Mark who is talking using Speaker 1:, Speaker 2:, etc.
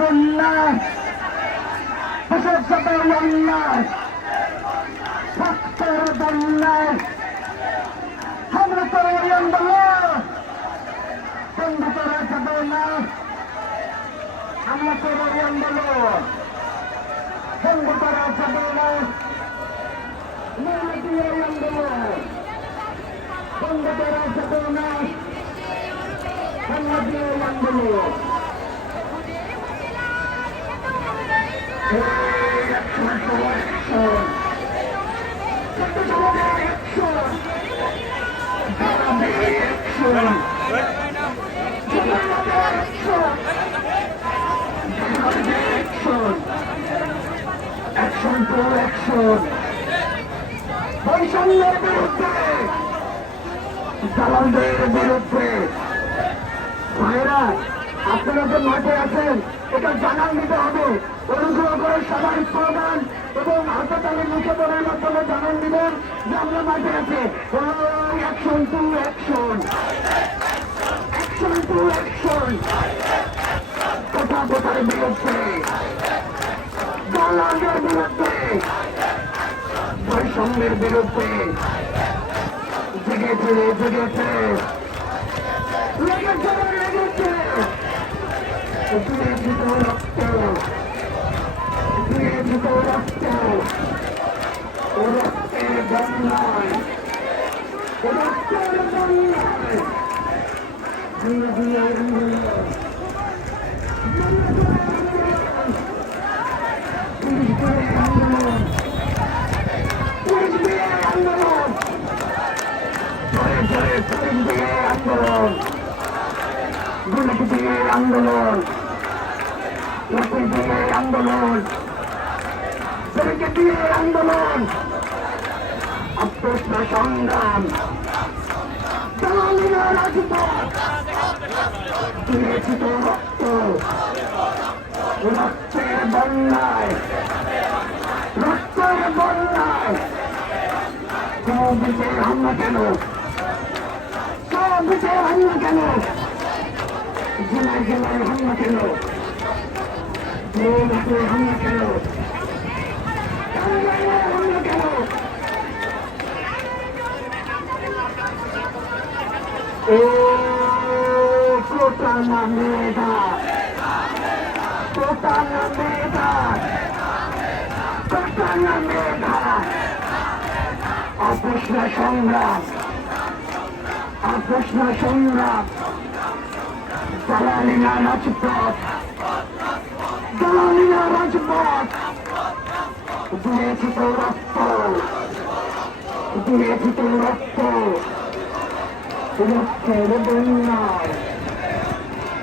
Speaker 1: অন্যায় দেশের সাথে অন্যায় ভক্তের অন্যায় আমরা তো আন্দোলন বন্ধ করা যাবে না আমরা তো আন্দোলন বন্ধ করা যাবে না আন্দোলন বন্ধ করা যাবে না আন্দোলন Action for action! বৈষম্যের বিরুদ্ধে দালালদের বিরুদ্ধে ভাইরা আপনারা যে মাঠে আছেন, এটা জানান দিতে হবে। অনুগ্রহ করে সবাই প্রদান এবং হাসপাতালে পড়ার মাধ্যমে জানান দিবেন যে আমরা মাঠে আছে। Action to action action to action কথা কথার বিরুদ্ধে? দালালদের বিরুদ্ধে। বৈষম্যের বিরুদ্ধে। জেগেছে লেগেছে লেগেছে দিয়েছিত রক্ত দিয়েছিত রক্ত ও রক্তের বন্যায় ও রক্তের বন্যায় দিয়ে দিয়ে আন্দোলন আন্দোলন আন্দোলন আন্দোলন আত্মস্থ সংগ্রাম দালালিরা রাজপথ দিয়েছি রক্ত। রক্তের বন্যায়। রক্তের বন্যায়। কেন? হামলা কেন টাঙ্গাইলে হামলা কেন ও কোটা না মেধা কোটা না মেধা কোটা না মেধা অকৃষ্ণ সংগ্রাম অকৃষ্ণ সংগ্রাম দালালিনা রাজপথ দালালিনা রাজপথ দিয়েছি তো রক্ত দিয়েছি তো রক্ত রক্তের বন্যায়